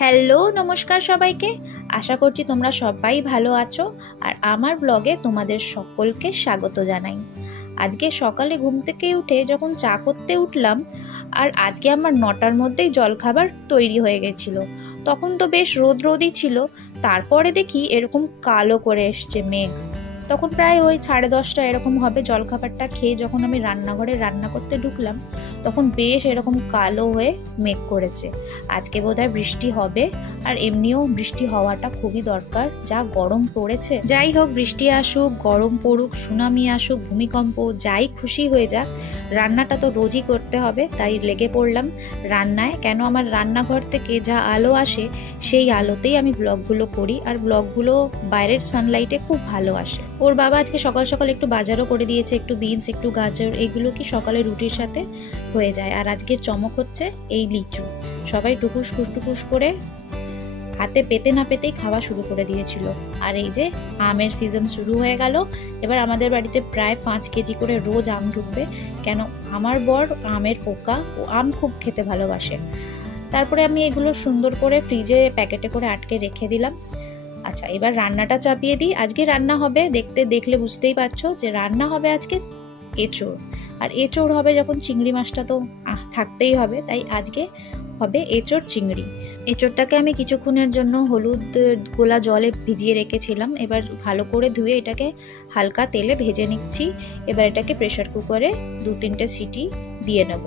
Hello নমস্কার সবাইকে। আশা করছি তোমরা সবাই ভালো আছো আর আমার ব্লগে তোমাদের সকলকে স্বাগত জানাই। আজকে সকালে ঘুম থেকে উঠে যখন চা করতে উঠলাম আর আজকে আমার 9টার মধ্যেই জলখাবার তৈরি হয়ে গেছিলো। তখন তো বেশ রোদই ছিল, তারপরে দেখি এরকম কালো করে এসছে মেঘ। তখন প্রায় ওই 10:30 এরকম হবে। জলখাবারটা খেয়ে যখন আমি রান্নাঘরে রান্না করতে ঢুকলাম তখন বেশ এরকম কালো হয়ে মেঘ করেছে। আজকে বোধহয় বৃষ্টি হবে, আর এমনিও বৃষ্টি হওয়াটা খুবই দরকার, যা গরম পড়েছে। যাই হোক, বৃষ্টি আসুক, গরম পড়ুক, সুনামি আসুক, ভূমিকম্প, যাই খুশি হয়ে যাক, রান্নাটা তো রোজই করতে হবে। তাই লেগে পড়লাম রান্নায়। কেন, আমার রান্নাঘর থেকে যা আলো আসে সেই আলোতেই আমি ব্লগগুলো করি, আর ব্লগগুলো বাইরের সানলাইটে খুব ভালো আসে। ওর বাবা আজকে সকাল সকাল একটু বাজারও করে দিয়েছে, একটু বিনস, একটু গাজর, এগুলো কি সকালে রুটির সাথে হয়ে যায়। আর আজকের চমক হচ্ছে এই লিচু। সবাই টুকুস টুকুস করে হাতে পেতে না পেতেই খাওয়া শুরু করে দিয়েছিল। আর এই যে আমের সিজন শুরু হয়ে গেল। এবার আমাদের বাড়িতে প্রায় 5 কেজি করে রোজ আম ঢুকবে। কেন, আমার বর আমের পোকা, ও আম খুব খেতে ভালোবাসে। তারপরে আমি এগুলো সুন্দর করে ফ্রিজে প্যাকেটে করে আটকে রেখে দিলাম। আচ্ছা, এবার রান্নাটা চাপিয়ে দিই। আজকে রান্না হবে, দেখলে বুঝতেই পারছো যে রান্না হবে আজকে এঁচোড়। আর এঁচোড় হবে যখন, চিংড়ি মাছটা তো থাকতেই হবে, তাই আজকে হবে এঁচোড় চিংড়ি। এঁচোড়টাকে আমি কিছুক্ষণের জন্য হলুদ গোলা জলে ভিজিয়ে রেখেছিলাম। এবার ভালো করে ধুয়ে এটাকে হালকা তেলে ভেজে নিচ্ছি। এবার এটাকে প্রেশার কুকারে 2-3টে সিটি দিয়ে নেব।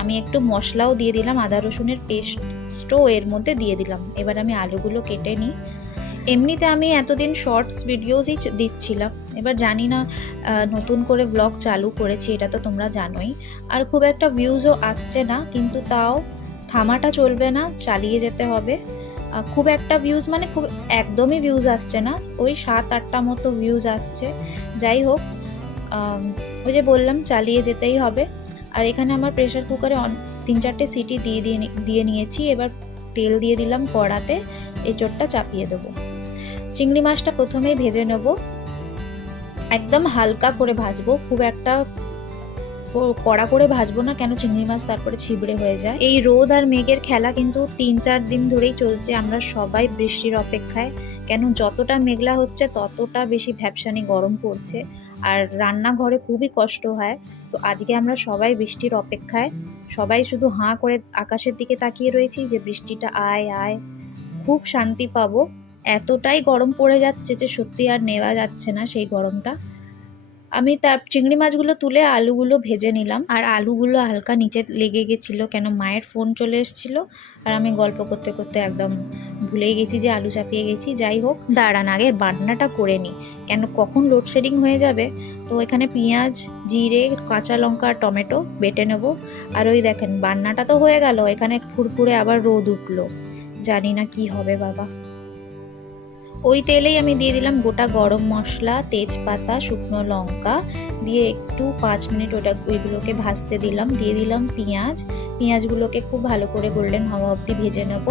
আমি একটু মশলাও দিয়ে দিলাম, আদা রসুনের পেস্টও এর মধ্যে দিয়ে দিলাম। এবার আমি আলুগুলো কেটে নিই। এমনিতে আমি এতদিন শর্টস ভিডিওসই দিচ্ছিলাম, এবার জানি না নতুন করে ব্লগ চালু করেছি, এটা তো তোমরা জানোই। আর খুব একটা ভিউজও আসছে না, কিন্তু তাও থামাটা চলবে না, চালিয়ে যেতে হবে। খুব একটা ভিউজ মানে খুব একদমই ভিউজ আসছে না, ওই 7-8টা মতো ভিউজ আসছে। যাই হোক, ওই যে বললাম চালিয়ে যেতেই হবে। আর এখানে আমার প্রেশার কুকারে 3-4টে সিটি দিয়ে নিয়েছি। এবার তেল দিয়ে দিলাম কড়াতে, এঁচোড়টা চাপিয়ে দেবো। চিংড়ি মাছটা প্রথমেই ভেজে নেব, একদম হালকা করে ভাজবো, খুব একটা কড়া করে ভাজবো না, কেন চিংড়ি মাছ তারপরে ছিবড়ে হয়ে যায়। এই রোদ আর মেঘের খেলা কিন্তু 3-4 দিন ধরেই চলছে। আমরা সবাই বৃষ্টির অপেক্ষায়, কেন যতটা মেঘলা হচ্ছে ততটা বেশি ভ্যাপসানি গরম পড়ছে, আর রান্নাঘরে খুবই কষ্ট হয়। তো আজকে আমরা সবাই বৃষ্টির অপেক্ষায়, সবাই শুধু হাঁ করে আকাশের দিকে তাকিয়ে রয়েছি যে বৃষ্টিটা আয় আয়, খুব শান্তি পাবো। এতটাই গরম পড়ে যাচ্ছে যে সত্যি আর নেওয়া যাচ্ছে না সেই গরমটা। আমি তার চিংড়ি মাছগুলো তুলে আলুগুলো ভেজে নিলাম, আর আলুগুলো হালকা নিচে লেগে গেছিলো, কেন মায়ের ফোন চলে এসেছিলো আর আমি গল্প করতে করতে একদম ভুলেই গেছি যে আলু চাপিয়ে গেছি। যাই হোক, দাঁড়ান আগে বাটনাটা করে নিই, কেন কখন লোডশেডিং হয়ে যাবে। তো এখানে পেঁয়াজ, জিরে, কাঁচা লঙ্কা, টমেটো বেটে নেব। আর ওই দেখেন বাটনাটা তো হয়ে গেল, এখানে ফুরফুরে আবার রোদ উঠলো, জানি না কি হবে বাবা। ওই তেলেই আমি দিয়ে দিলাম গোটা গরম মশলা, তেজপাতা, শুকনো লঙ্কা দিয়ে একটু 5 মিনিট ওইগুলোকে ভাজতে দিলাম। দিয়ে দিলাম পেঁয়াজগুলোকে খুব ভালো করে গোল্ডেন হওয়া অবধি ভেজে নেব।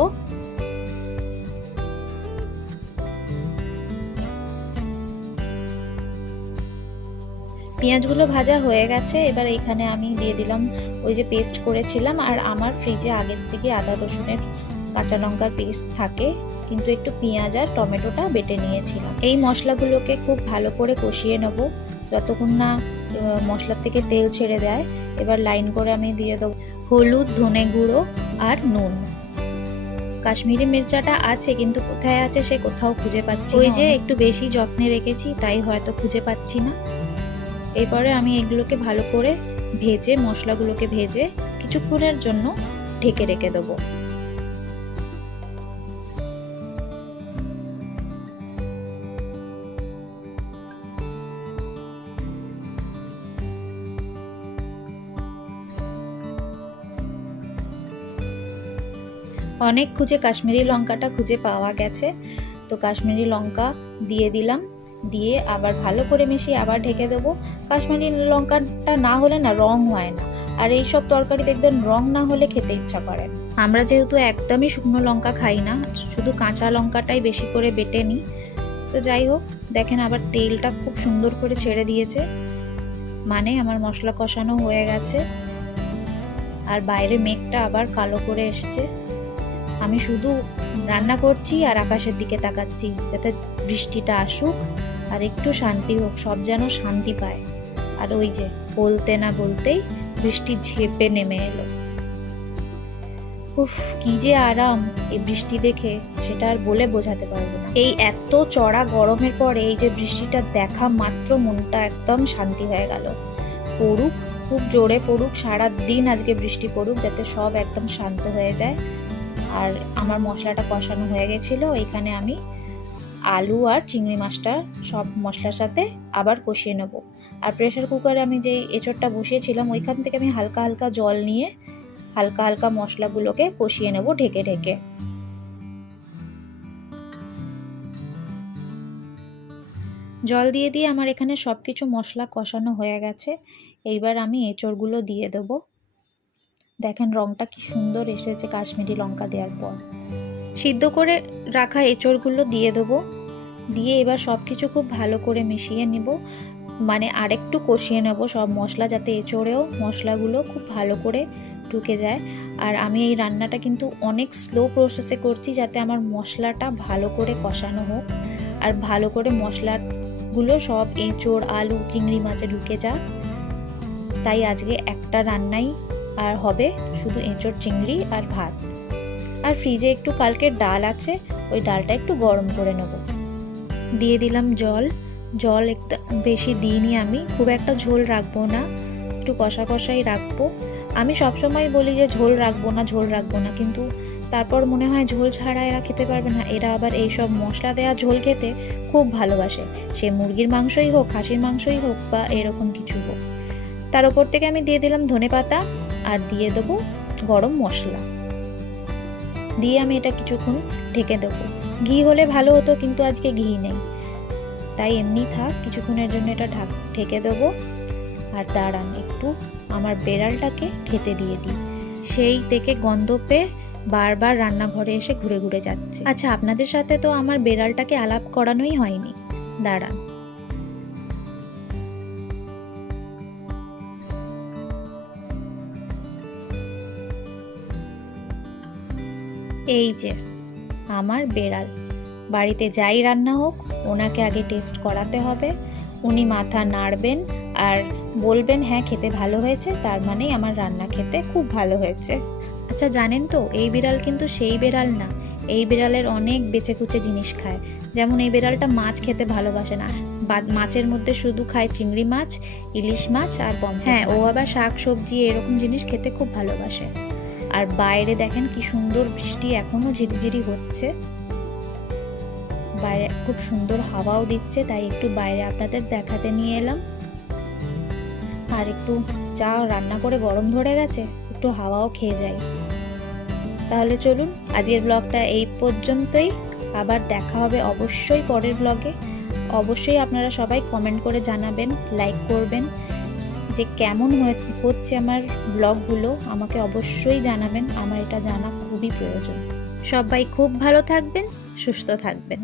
পেঁয়াজগুলো ভাজা হয়ে গেছে। এবার এখানে আমি দিয়ে দিলাম ওই যে পেস্ট করেছিলাম, আর আমার ফ্রিজে আগের থেকে আদা রসুনের কাঁচা লঙ্কার পেস্ট থাকে, কিন্তু একটু পেঁয়াজ আর টমেটোটা বেটে নিয়েছিলাম। এই মশলাগুলোকে খুব ভালো করে কষিয়ে নেব যতক্ষণ না মশলার থেকে তেল ছেড়ে দেয়। এবার লাইন করে আমি দিয়ে দেবো হলুদ, ধনে গুঁড়ো আর নুন। কাশ্মীরি মির্চাটা আছে, কিন্তু কোথায় আছে সে কোথাও খুঁজে পাচ্ছি। ওই যে একটু বেশি যত্নে রেখেছি তাই হয়তো খুঁজে পাচ্ছি না। এরপরে আমি এগুলোকে ভালো করে ভেজে, মশলাগুলোকে ভেজে কিছুক্ষণের জন্য ঢেকে রেখে দেবো। অনেক খুঁজে কাশ্মীরি লঙ্কাটা খুঁজে পাওয়া গেছে, তো কাশ্মীরি লঙ্কা দিয়ে দিলাম। দিয়ে আবার ভালো করে মিশিয়ে আবার ঢেকে দেবো। কাশ্মীরি লঙ্কাটা না হলে না রং হয় না, আর এইসব তরকারি দেখবেন রং না হলে খেতে ইচ্ছা করে। আমরা যেহেতু একদমই শুকনো লঙ্কা খাই না, শুধু কাঁচা লঙ্কাটাই বেশি করে বেটে নিই। তো যাই হোক, দেখেন আবার তেলটা খুব সুন্দর করে ছেড়ে দিয়েছে, মানে আমার মশলা কষানো হয়ে গেছে। আর বাইরে মেঘটা আবার কালো করে এসছে। আমি শুধু রান্না করছি আর আকাশের দিকে তাকাচ্ছি যাতে বৃষ্টিটা আসুক আর একটু শান্তি হোক, সব যেন শান্তি পায়। আর ওই যে বলতে না বলতেই বৃষ্টি ঝেঁপে নেমে এলো। উফ, কি যে আরাম এই বৃষ্টি দেখে, সেটা আর বলে বোঝাতে পারবো না। এই এত চড়া গরমের পরে এই যে বৃষ্টিটা দেখা মাত্র মনটা একদম শান্তি হয়ে গেল। পড়ুক, খুব জোরে পড়ুক, সারা দিন আজকে বৃষ্টি পড়ুক, যাতে সব একদম শান্ত হয়ে যায়। আর আমার মশলাটা কষানো হয়ে গেছিলো, এখানে আমি আলু আর চিংড়ি মাছটা সব মশলার সাথে আবার কষিয়ে নেব। আর প্রেসার কুকারে আমি যেই এঁচোড়টা বসিয়েছিলাম ওইখান থেকে আমি হালকা হালকা জল নিয়ে হালকা হালকা মশলাগুলোকে কষিয়ে নেব ঢেকে ঢেকে। জল দিয়ে দিয়ে আমার এখানে সব কিছু মশলা কষানো হয়ে গেছে। এইবার আমি এঁচোড়গুলো দিয়ে দেবো। দেখেন রঙটা কি সুন্দর এসেছে কাশ্মীরি লঙ্কা দেওয়ার পর। সিদ্ধ করে রাখা এঁচোড়গুলো দিয়ে দেবো। দিয়ে এবার সব কিছু খুব ভালো করে মিশিয়ে নিব, মানে আরেকটু কষিয়ে নেব সব মশলা, যাতে এঁচোড়েও মশলাগুলো খুব ভালো করে ঢুকে যায়। আর আমি এই রান্নাটা কিন্তু অনেক স্লো প্রসেসে করছি, যাতে আমার মশলাটা ভালো করে কষানো হোক আর ভালো করে মশলাগুলো সব এঁচোড় আলু চিংড়ি মাছে ঢুকে যাক। তাই আজকে একটা রান্নাই আর হবে, শুধু এঁচোড় চিংড়ি আর ভাত। আর ফ্রিজে একটু কালকের ডাল আছে, ওই ডালটা একটু গরম করে নেব। দিয়ে দিলাম জল একটু বেশি দিইনি, আমি খুব একটা ঝোল রাখবো না, একটু কষা কষাই রাখবো। আমি সবসময় বলি যে ঝোল রাখবো না, কিন্তু তারপর মনে হয় ঝোল ছাড়া এরা খেতে পারবে না। এরা আবার এইসব মশলা দেওয়া ঝোল খেতে খুব ভালোবাসে, সে মুরগির মাংসই হোক, খাসির মাংসই হোক বা এরকম কিছু হোক। তার উপর থেকে আমি দিয়ে দিলাম ধনেপাতা আর দিয়ে দেবো গরম মশলা, দিয়ে আমি এটা কিছুক্ষণ ঢেকে দেবো। ঘি হলে ভালো হতো, কিন্তু আজকে ঘি নেই, তাই এমনি থাক, কিছুক্ষণের জন্য এটা ঢেকে দেবো। আর দাঁড়ান একটু আমার বেড়ালটাকে খেতে দিয়ে দিই, সেই থেকে গন্ধ পেয়ে বারবার রান্নাঘরে এসে ঘুরে ঘুরে যাচ্ছে। আচ্ছা, আপনাদের সাথে তো আমার বেড়ালটাকে আলাপ করানোই হয়নি, দাঁড়ান। এই যে আমার বেড়াল, বাড়িতে যাই রান্না হোক ওনাকে আগে টেস্ট করাতে হবে, উনি মাথা নাড়বেন আর বলবেন হ্যাঁ খেতে ভালো হয়েছে, তার মানেই আমার রান্না খেতে খুব ভালো হয়েছে। আচ্ছা জানেন তো, এই বিড়াল কিন্তু সেই বিড়াল না, এই বিড়ালের অনেক বেঁচে কুচে জিনিস খায়। যেমন এই বিড়ালটা মাছ খেতে ভালোবাসে না, মাছের মধ্যে শুধু খায় চিংড়ি মাছ, ইলিশ মাছ আর হ্যাঁ, ও আবার শাক সবজি এরকম জিনিস খেতে খুব ভালোবাসে। আর বাইরে দেখেন কি সুন্দর বৃষ্টি এখনো ঝিরিঝিরি হচ্ছে, বাইরে খুব সুন্দর হাওয়াও দিচ্ছে, তাই একটু বাইরে আপনাদের দেখাতে নিয়ে এলাম। আর একটু চা রান্না করে গরম ধরে গেছে, একটু হাওয়াও খেয়ে যাই। তাহলে চলুন আজকের ব্লগটা এই পর্যন্তই, আবার দেখা হবে অবশ্যই পরের ব্লগে। অবশ্যই আপনারা সবাই কমেন্ট করে জানাবেন, লাইক করবেন, যে কেমন হচ্ছে আমার ব্লগগুলো আমাকে অবশ্যই জানাবেন, আমার এটা জানা খুবই প্রয়োজন। সবাই খুব ভালো থাকবেন, সুস্থ থাকবেন।